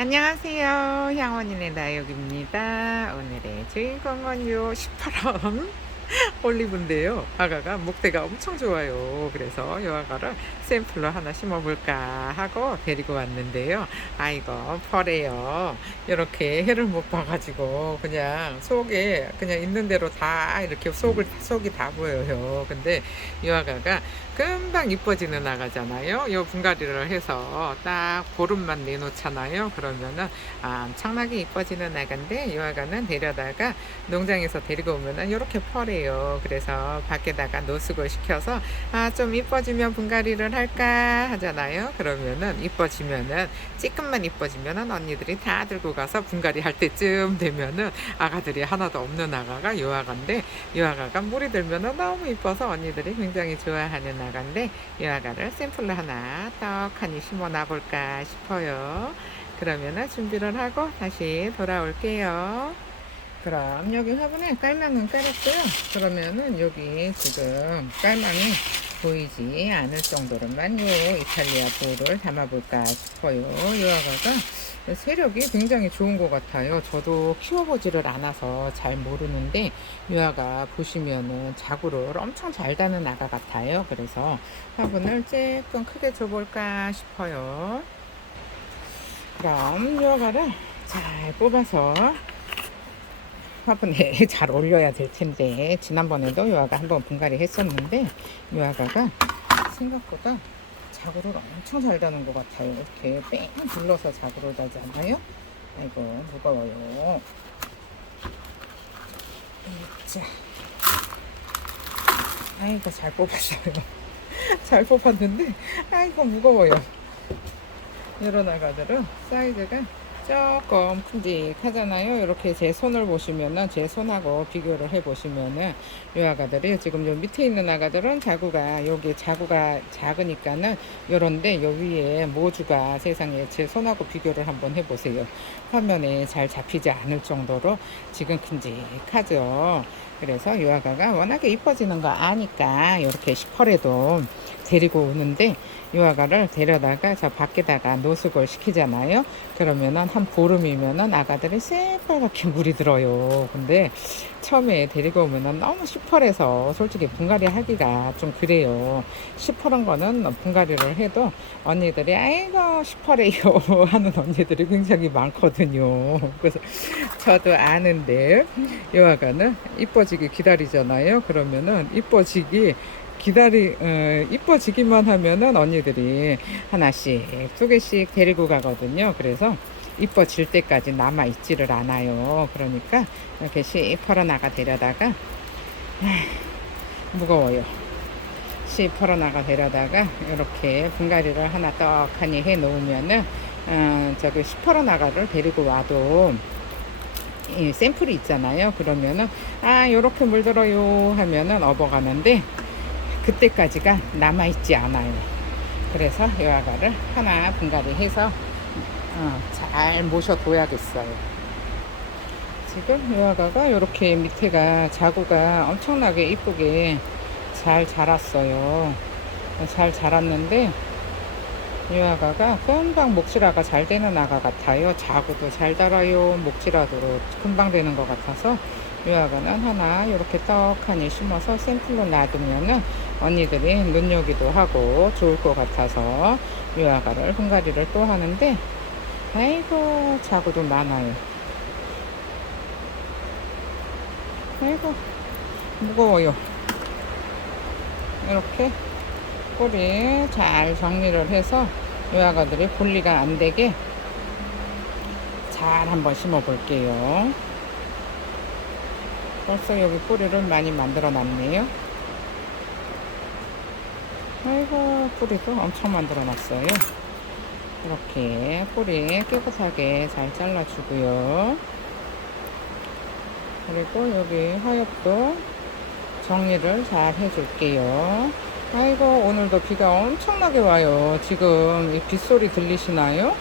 안녕하세요. 향원인의 나역입니다. 오늘의 주인공은 요 시퍼런 올리브인데요. 아가가 목대가 엄청 좋아요. 그래서 요 아가를 샘플로 하나 심어볼까 하고 데리고 왔는데요. 아이고 펄에요. 이렇게 해를 못 봐가지고 그냥 속에 그냥 있는 대로 다 이렇게 속이 다 보여요. 근데 요 아가가 금방 이뻐지는 아가잖아요. 요 분갈이를 해서 딱 보름만 내놓잖아요. 그러면은 엄청나게 이뻐지는 아가인데 요 아가는 데려다가 농장에서 데리고 오면은 이렇게 펄해요. 그래서 밖에다가 노숙을 시켜서 좀 이뻐지면 분갈이를 할까 하잖아요. 그러면은 이뻐지면은 찌끔만 이뻐지면은 언니들이 다 들고 가서 분갈이 할 때쯤 되면은 아가들이 하나도 없는 아가가 요 아가인데 요 아가가 물이 들면은 너무 이뻐서 언니들이 굉장히 좋아하는 아가인데 이 아가를 샘플로 하나 떡하니 심어 놔볼까 싶어요. 그러면은 준비를 하고 다시 돌아올게요. 그럼 여기 화분에 깔망은 깔았고요. 그러면은 여기 지금 깔망이 보이지 않을 정도로만 요 이탈리아 보를 담아볼까 싶어요. 요 아가가 세력이 굉장히 좋은 것 같아요. 저도 키워보지를 않아서 잘 모르는데 요 아가 보시면은 자구를 엄청 잘 다는 아가 같아요. 그래서 화분을 조금 크게 줘볼까 싶어요. 그럼 요 아가를 잘 뽑아서 화분에 잘 올려야 될 텐데 지난번에도 요아가 한번 분갈이 했었는데 요아가가 생각보다 자구를 엄청 잘 다는 것 같아요. 이렇게 뺑 둘러서 자구를 다잖아요. 아이고 무거워요. 자, 아이고 잘 뽑았어요. 잘 뽑았는데 아이고 무거워요. 이런 아가들은 사이즈가 조금 큼직하잖아요. 이렇게 제 손을 보시면은 제 손하고 비교를 해 보시면은 이 아가들이 지금 요 밑에 있는 아가들은 자구가 여기 자구가 작으니까는 요런데 요 위에 모주가 세상에 제 손하고 비교를 한번 해 보세요. 화면에 잘 잡히지 않을 정도로 지금 큼직하죠. 그래서 이 아가가 워낙에 이뻐지는 거 아니까 이렇게 시퍼레도 데리고 오는데 이 아가를 데려다가 저 밖에다가 노숙을 시키잖아요. 그러면은 한 보름이면은 아가들이 새빨갛게 물이 들어요. 근데 처음에 데리고 오면은 너무 시퍼래서 솔직히 분갈이 하기가 좀 그래요. 시퍼런 거는 분갈이를 해도 언니들이 아이고 시퍼래요 하는 언니들이 굉장히 많거든요. 그래서 저도 아는데 이 아가는 이뻐지기 기다리잖아요. 그러면은 이뻐지기만 하면은 언니들이 하나씩 두 개씩 데리고 가거든요. 그래서 이뻐질 때까지 남아 있지를 않아요. 그러니까 이렇게 시퍼러 나가 데려다가 무거워요. 시퍼러 나가 데려다가 이렇게 분갈이를 하나 떡하니 해 놓으면은 저기 시퍼러 나가를 데리고 와도 이 샘플이 있잖아요. 그러면은 요렇게 물들어요 하면은 업어가는데 그때까지가 남아있지 않아요. 그래서 이 아가를 하나 분갈이 해서 잘 모셔둬야겠어요. 지금 이 아가가 이렇게 밑에가 자구가 엄청나게 이쁘게 잘 자랐어요. 잘 자랐는데 이 아가가 금방 목질화가 잘 되는 아가 같아요. 자구도 잘 달아요. 목질화도 금방 되는 것 같아서 이 아가는 하나 이렇게 떡하니 심어서 샘플로 놔두면은 언니들이 눈여기도 하고 좋을 것 같아서 이 아가를 분갈이를 또 하는데 아이고 자구도 많아요. 아이고 무거워요. 이렇게 뿌리 잘 정리를 해서 이 아가들이 분리가 안 되게 잘 한번 심어 볼게요. 벌써 여기 뿌리를 많이 만들어 놨네요. 아이고 뿌리도 엄청 만들어 놨어요. 이렇게 뿌리 깨끗하게 잘 잘라 주고요. 그리고 여기 화엽도 정리를 잘 해줄게요. 아이고 오늘도 비가 엄청나게 와요. 지금 이 빗소리 들리시나요?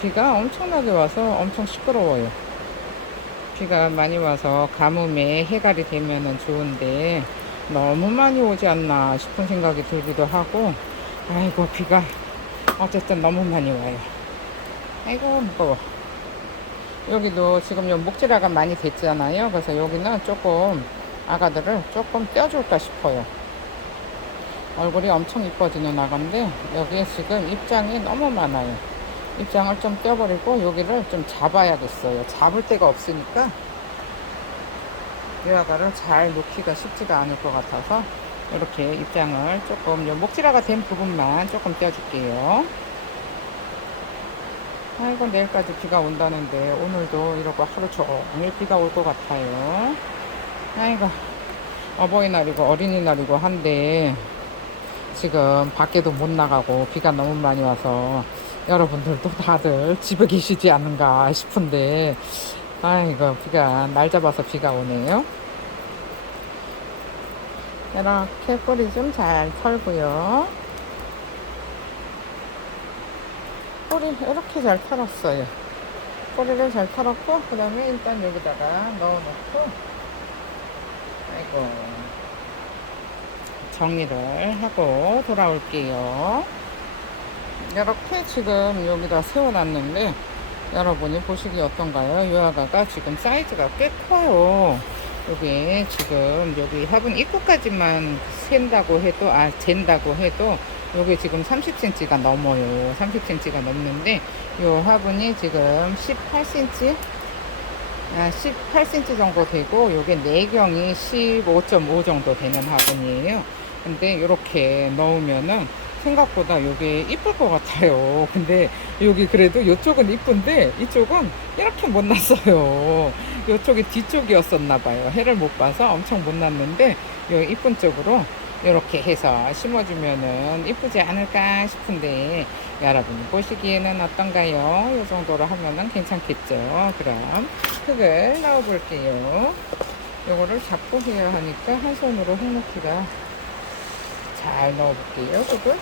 비가 엄청나게 와서 엄청 시끄러워요. 비가 많이 와서 가뭄에 해갈이 되면은 좋은데 너무 많이 오지 않나 싶은 생각이 들기도 하고 아이고 비가 어쨌든 너무 많이 와요. 아이고 무거워. 여기도 지금 요 목질화가 많이 됐잖아요. 그래서 여기는 조금 아가들을 조금 떼어줄까 싶어요. 얼굴이 엄청 이뻐지는 아가인데 여기에 지금 입장이 너무 많아요. 입장을 좀 떼어버리고 여기를 좀 잡아야겠어요. 잡을 데가 없으니까 이 아가를 잘 놓기가 쉽지가 않을 것 같아서 이렇게 입장을 조금 요 목질화가 된 부분만 조금 떼어줄게요. 아이고 내일까지 비가 온다는데 오늘도 이러고 하루 종일 비가 올 것 같아요. 아이고 어버이날이고 어린이날이고 한데 지금 밖에도 못 나가고 비가 너무 많이 와서 여러분들도 다들 집에 계시지 않는가 싶은데 아이고 비가 날 잡아서 비가 오네요. 이렇게 뿌리 좀 잘 털고요. 뿌리 이렇게 잘 털었어요. 뿌리를 잘 털었고 그 다음에 일단 여기다가 넣어놓고 아이고 정리를 하고 돌아올게요. 이렇게 지금 여기다 세워놨는데 여러분이 보시기 어떤가요? 이 아가가 지금 사이즈가 꽤 커요. 여기 지금 여기 화분 입구까지만 센다고 해도 잰다고 해도 여기 지금 30cm가 넘어요. 30cm가 넘는데 이 화분이 지금 18cm 18cm 정도 되고 요게 내경이 15.5 정도 되는 화분이에요. 근데 이렇게 넣으면은 생각보다 요게 이쁠 것 같아요. 근데 여기 그래도 이쪽은 이쁜데 이쪽은 이렇게 못 났어요. 이쪽이 뒤쪽이었었나 봐요. 해를 못 봐서 엄청 못 났는데 요 이쁜 쪽으로 이렇게 해서 심어주면은 이쁘지 않을까 싶은데 여러분이 보시기에는 어떤가요? 이 정도로 하면은 괜찮겠죠. 그럼 흙을 넣어 볼게요. 요거를 잡고 해야 하니까 한 손으로 흙 넣기가 잘 넣어 볼게요. 흙을.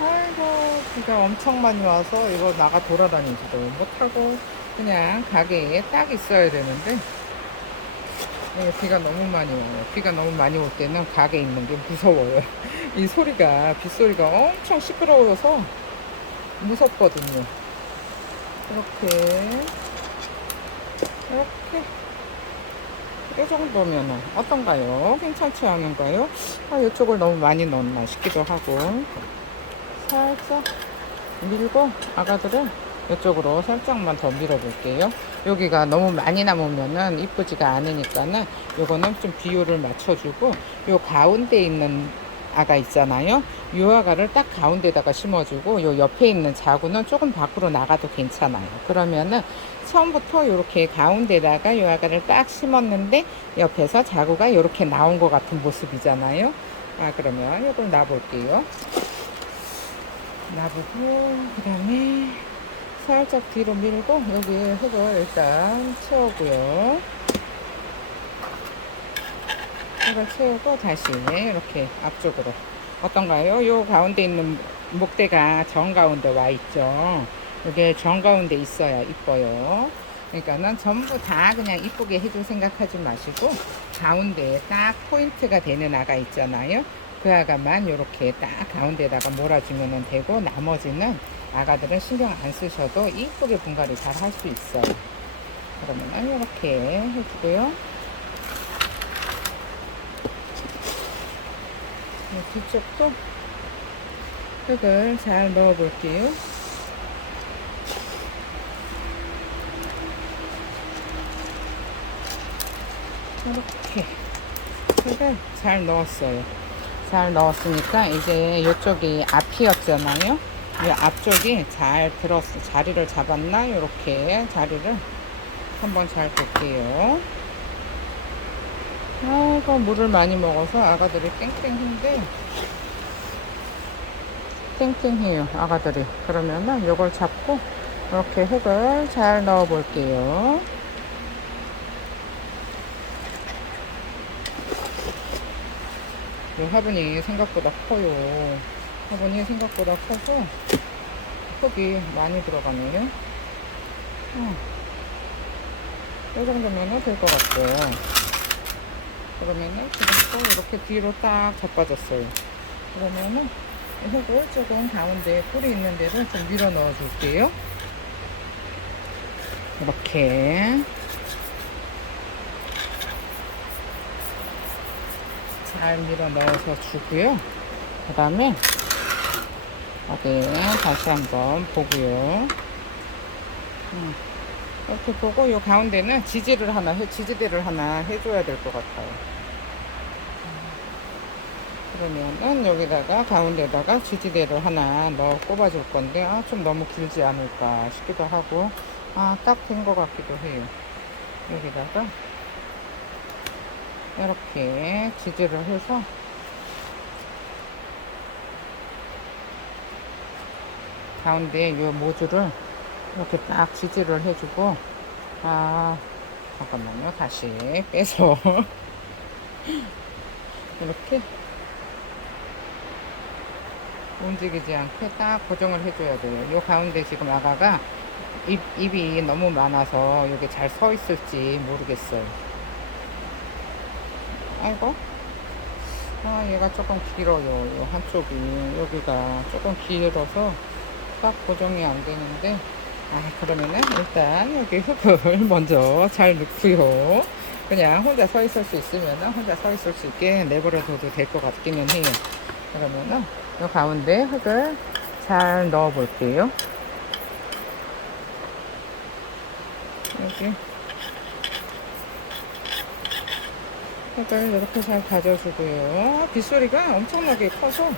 아이고 비가 엄청 많이 와서 이거 나가 돌아다니지도 못하고 그냥 가게에 딱 있어야 되는데 비가 너무 많이 와요. 비가 너무 많이 올 때는 가게에 있는 게 무서워요. 이 소리가 빗소리가 엄청 시끄러워서 무섭거든요. 이렇게 이 정도면은 어떤가요? 괜찮지 않은가요? 이쪽을 너무 많이 넣었나 싶기도 하고 살짝 밀고 아가들을 이쪽으로 살짝만 더 밀어 볼게요. 여기가 너무 많이 남으면은 이쁘지가 않으니까는 요거는 좀 비율을 맞춰주고 요 가운데 있는 아가 있잖아요. 요 아가를 딱 가운데다가 심어주고 요 옆에 있는 자구는 조금 밖으로 나가도 괜찮아요. 그러면은 처음부터 이렇게 가운데다가 요 아가를 딱 심었는데 옆에서 자구가 이렇게 나온 것 같은 모습이잖아요. 그러면 요걸 놔볼게요. 놔보고 그 다음에 살짝 뒤로 밀고 여기 흙을 일단 채우고요. 흙을 채우고 다시 이렇게 앞쪽으로 어떤가요? 요 가운데 있는 목대가 정가운데 와 있죠. 이게 정가운데 있어야 이뻐요. 그러니까는 전부 다 그냥 이쁘게 해줄 생각하지 마시고 가운데에 딱 포인트가 되는 아가 있잖아요. 그 아가만 이렇게 딱 가운데다가 몰아주면 되고 나머지는 아가들은 신경 안 쓰셔도 이쁘게 분갈이 잘 할 수 있어요. 그러면 이렇게 해주고요. 뒤쪽도 흙을 잘 넣어 볼게요. 이렇게 흙을 잘 넣었어요. 잘 넣었으니까 이제 이쪽이 앞이었잖아요. 이 앞쪽이 잘 들었어. 자리를 잡았나? 이렇게 자리를 한번 잘 볼게요. 아이고 물을 많이 먹어서 아가들이 땡땡한데 땡땡해요 아가들이. 그러면은 이걸 잡고 이렇게 흙을 잘 넣어 볼게요. 이 화분이 생각보다 커요. 화분이 생각보다 커서 흙이 많이 들어가네요. 이 정도면 될 것 같고요. 그러면은 지금 또 이렇게 뒤로 딱 자빠졌어요. 그러면은 흙을 조금 가운데 뿌리 있는 데로 좀 밀어 넣어 줄게요. 이렇게 잘 밀어 넣어서 주고요. 그 다음에 여기 다시 한번 보고요. 이렇게 보고 요 가운데는 지지대를 하나 해줘야 될 것 같아요. 그러면은 여기다가 가운데다가 지지대를 하나 넣어 꼽아줄 건데 좀 너무 길지 않을까 싶기도 하고 딱 된 것 같기도 해요. 여기다가 이렇게 지지를 해서 가운데 요 모듈을 이렇게 딱 지지를 해주고 잠깐만요. 다시 빼서 이렇게 움직이지 않게 딱 고정을 해줘야 돼요. 요 가운데 지금 아가가 입이 너무 많아서 이게 잘 서 있을지 모르겠어요. 아이고, 얘가 조금 길어요. 요 한쪽이 여기가 조금 길어서 딱 고정이 안 되는데 그러면은 일단 여기 흙을 먼저 잘 넣고요. 그냥 혼자 서 있을 수 있으면 혼자 서 있을 수 있게 내버려 둬도 될 것 같기는 해요. 그러면은 이 가운데 흙을 잘 넣어 볼게요. 여기 흙을 이렇게 잘 다져주고요. 빗소리가 엄청나게 커서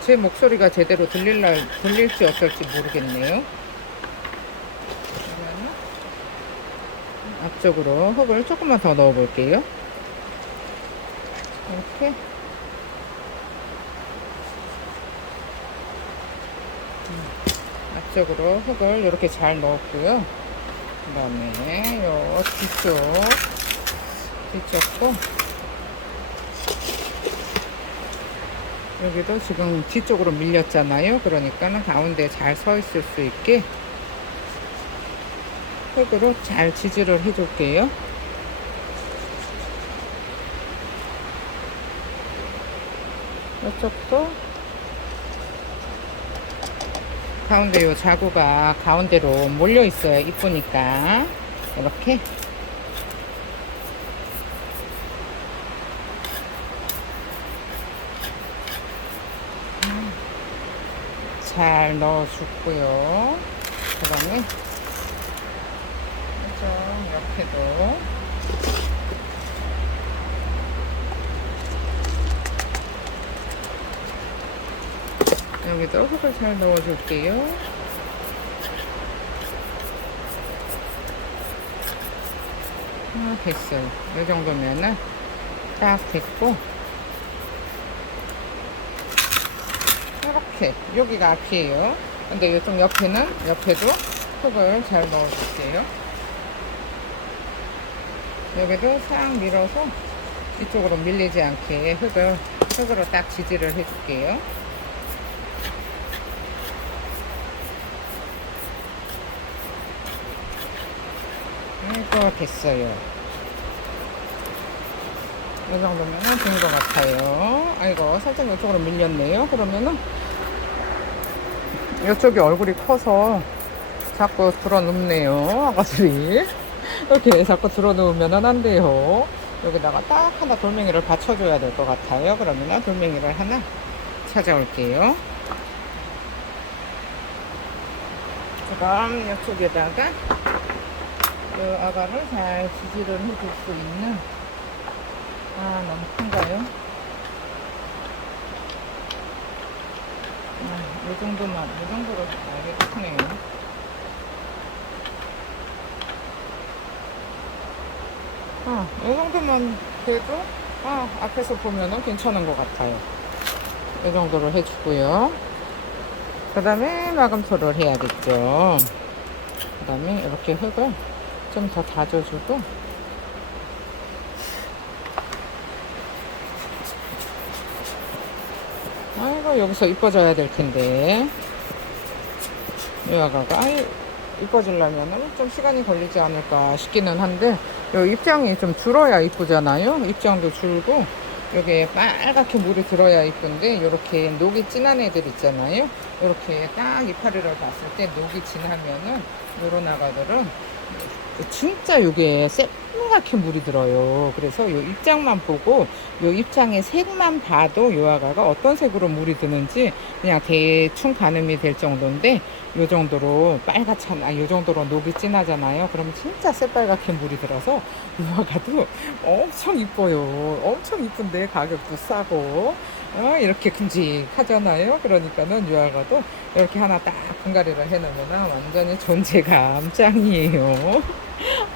제 목소리가 제대로 들릴지 어쩔지 모르겠네요. 그러면 앞쪽으로 흙을 조금만 더 넣어 볼게요. 이렇게 앞쪽으로 흙을 이렇게 잘 넣었고요. 그 다음에 요 뒤쪽도 여기도 지금 뒤쪽으로 밀렸잖아요. 그러니까는 가운데 잘 서 있을 수 있게 흙으로 잘 지지를 해 줄게요. 이쪽도 가운데 요 자구가 가운데로 몰려 있어야 이쁘니까 이렇게 잘 넣어주고요. 그 다음에 좀 옆에도 여기도 흙을 잘 넣어줄게요. 됐어요. 이 정도면은 딱 됐고 이렇게 여기가 앞이에요. 근데 이쪽 옆에도 흙을 잘 넣어줄게요. 여기도 싹 밀어서 이쪽으로 밀리지 않게 흙으로 딱 지지를 해줄게요. 이거 됐어요. 이 정도면 된 것 같아요. 아이고, 살짝 이쪽으로 밀렸네요. 그러면은 이쪽이 얼굴이 커서 자꾸 들어눕네요. 아가들이 이렇게 자꾸 들어놓으면 안 돼요. 여기다가 딱 하나 돌멩이를 받쳐줘야 될 것 같아요. 그러면 돌멩이를 하나 찾아올게요. 그럼 이쪽에다가 이 아가를 잘 지지를 해줄 수 있는 너무 큰가요? 이 정도로 이게 크네요. 이 정도만 돼도 앞에서 보면은 괜찮은 것 같아요. 이 정도로 해주고요. 그 다음에 마감토를 해야겠죠. 그 다음에 이렇게 흙을 좀 더 다져주고 아이고, 여기서 이뻐져야 될 텐데 이 아가가 이뻐지려면 좀 시간이 걸리지 않을까 싶기는 한데 이 입장이 좀 줄어야 이쁘잖아요. 입장도 줄고 요게 빨갛게 물이 들어야 이쁜데 요렇게 녹이 진한 애들 있잖아요. 요렇게 딱 이파리를 봤을 때 녹이 진하면은 요런 아가들은 진짜 요게 새빨갛게 물이 들어요. 그래서 요 입장만 보고 요 입장의 색만 봐도 요 아가가 어떤 색으로 물이 드는지 그냥 대충 가늠이 될 정도인데 요 정도로 빨갛잖아. 요 정도로 녹이 진하잖아요. 그럼 진짜 새빨갛게 물이 들어서 요 아가도 엄청 이뻐요. 엄청 이쁜데 가격도 싸고 이렇게 큼직하잖아요. 그러니까는 요 아가도 이렇게 하나 딱 분갈이를 해놓으면 완전히 존재감 짱이에요.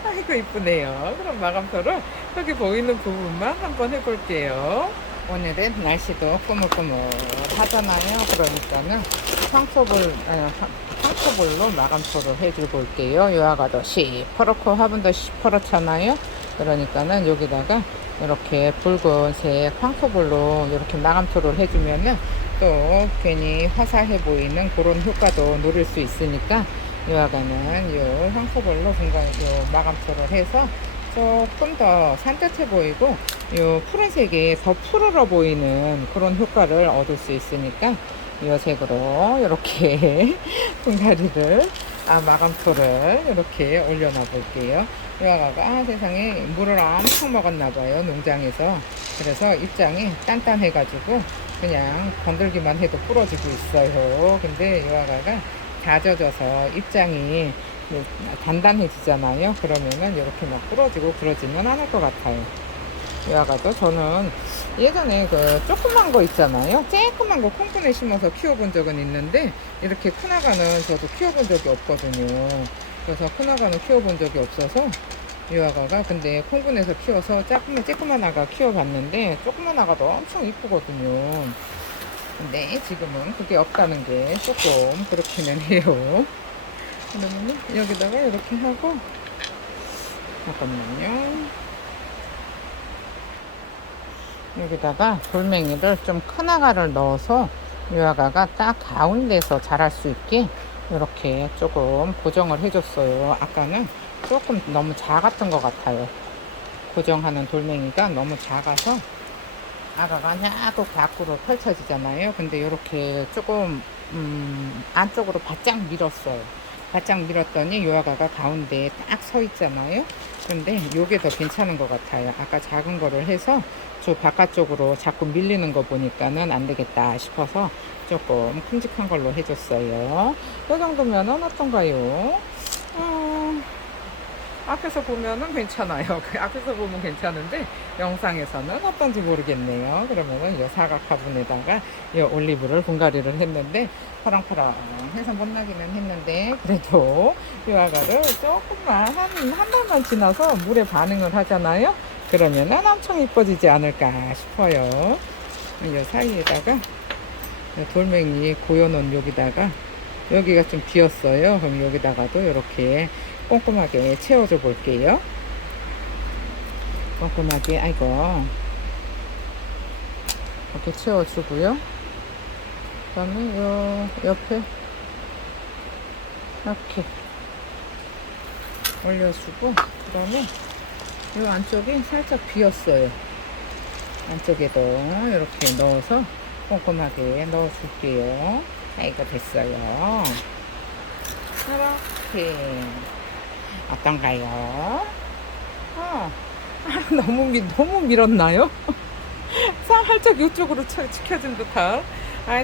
아이고 이쁘네요. 그럼 마감토를 여기 보이는 부분만 한번 해볼게요. 오늘은 날씨도 꾸물꾸물하잖아요. 그러니까는 황토볼로 마감토를 해줄 볼게요. 요아가도 시퍼렇고 화분도 시퍼렇잖아요. 그러니까는 여기다가 이렇게 붉은색 황토볼로 이렇게 마감토를 해주면은 또 괜히 화사해 보이는 그런 효과도 노릴 수 있으니까 요아가는 요 황토볼로 공간 요 마감토를 해서 조금 더 산뜻해 보이고 요 푸른색이 더 푸르러 보이는 그런 효과를 얻을 수 있으니까 이 색으로 이렇게 분갈이를 마감토를 이렇게 올려놔 볼게요. 이 아가가 세상에 물을 엄청 먹었나 봐요, 농장에서. 그래서 입장이 단단해 가지고 그냥 건들기만 해도 부러지고 있어요. 근데 이 아가가 다져져서 입장이 단단해지잖아요. 그러면은 이렇게 막 부러지고 그러지는 않을 것 같아요. 여하가도 저는 예전에 그 조그만 거 있잖아요. 쬐끄만 거 콩분에 심어서 키워본 적은 있는데 이렇게 크나가는 저도 키워본 적이 없거든요. 그래서 크나가는 키워본 적이 없어서 유아가가 근데 콩분에서 키워서 쬐끄만 아가 키워봤는데 조그만 아가도 엄청 이쁘거든요. 근데 지금은 그게 없다는 게 조금 그렇기는 해요. 그러면 여기다가 이렇게 하고 잠깐만요. 여기다가 돌멩이를 좀 큰 아가를 넣어서 이 아가가 딱 가운데서 자랄 수 있게 이렇게 조금 고정을 해줬어요. 아까는 조금 너무 작았던 것 같아요. 고정하는 돌멩이가 너무 작아서 아가가 자꾸 밖으로 펼쳐지잖아요. 근데 이렇게 조금 안쪽으로 바짝 밀었어요. 바짝 밀었더니 요 아가가 가운데에 딱 서 있잖아요. 근데 요게 더 괜찮은 것 같아요. 아까 작은 거를 해서 저 바깥쪽으로 자꾸 밀리는 거 보니까는 안 되겠다 싶어서 조금 큼직한 걸로 해줬어요. 이 정도면은 어떤가요? 앞에서 보면은 괜찮아요. 앞에서 보면 괜찮은데 영상에서는 어떤지 모르겠네요. 그러면은 이 사각 화분에다가 이 올리브를 분갈이를 했는데 파랑파랑해서 못 나기는 했는데 그래도 이 아가를 조금만 한 달만 지나서 물에 반응을 하잖아요. 그러면은 엄청 이뻐지지 않을까 싶어요. 이 사이에다가 돌멩이 고여놓은 여기다가 여기가 좀 비었어요. 그럼 여기다가도 이렇게 꼼꼼하게 채워줘 볼게요. 꼼꼼하게, 아이고. 이렇게 채워주고요. 그 다음에 요 옆에 이렇게 올려주고, 그 다음에 요 안쪽이 살짝 비었어요. 안쪽에도 이렇게 넣어서 꼼꼼하게 넣어줄게요. 아이고, 됐어요. 이렇게. 어떤가요? 너무 밀었나요? 살짝 이쪽으로 치켜진 듯한.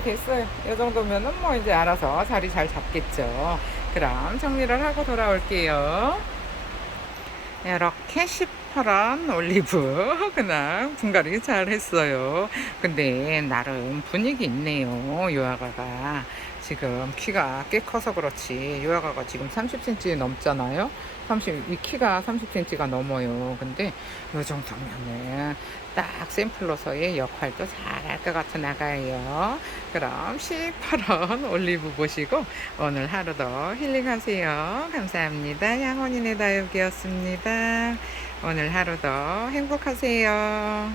됐어요. 이 정도면은 뭐 이제 알아서 자리 잘 잡겠죠. 그럼 정리를 하고 돌아올게요. 이렇게 시퍼런 올리브 그냥 분갈이 잘 했어요. 근데 나름 분위기 있네요. 요 아가가 지금 키가 꽤 커서 그렇지 요 아가가 지금 30cm 넘잖아요. 이 키가 30cm가 넘어요. 근데 요 정도면은 딱 샘플로서의 역할도 잘 할 것 같은 아가예요. 그럼 시퍼런 올리브 보시고 오늘 하루도 힐링하세요. 감사합니다. 양원이네 다육이었습니다. 오늘 하루도 행복하세요.